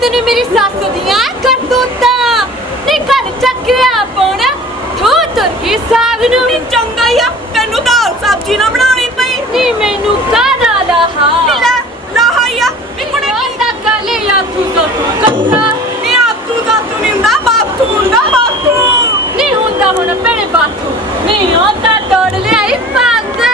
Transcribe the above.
ਤੈਨੂੰ ਮੇਰੀ ਸੱਸ ਦੀਆਂ ਕਰਤੂਤਾਂ। ਨੇ ਘਰ ਚੱਕਿਆ ਪੋਣਾ ਤੂੰ ਤੁਰ ਕੇ ਸਾਬ ਨੂੰ। ਨਹੀਂ ਚੰਗਾ ਹੀ ਆ ਤੈਨੂੰ ਦਾਲ ਸਬਜ਼ੀ ਨਾ ਬਣਾਉਣੀ ਪਈ। ਨਹੀਂ ਮੈਨੂੰ ਕਾਦਾ ਲਾਹਾ? ਲਾ ਲਾਹਾ ਹੀ ਆ। ਨੀ ਕੁੜੇ। ਕੀ ਦਾ ਗੱਲ ਆ ਤੂੰ ਤਾਂ ਤੂੰ ਕੱਥਾ ਨੀ ਆ ਤੂੰ ਤਾਂ ਤੂੰ ਨਹੀਂ ਹੁੰਦਾ ਬਾਪ ਤੂੰ ਹੁੰਦਾ ਬਾਪ ਤੂੰ ਨਹੀਂ ਹੁੰਦਾ ਹੁਣ ਭੈਣੇ ਬਾਪ ਤੂੰ ਨਹੀਂ ਉਹ ਤਾਂ ਤੋੜ ਲਿਆਈ ਪਾਦਾ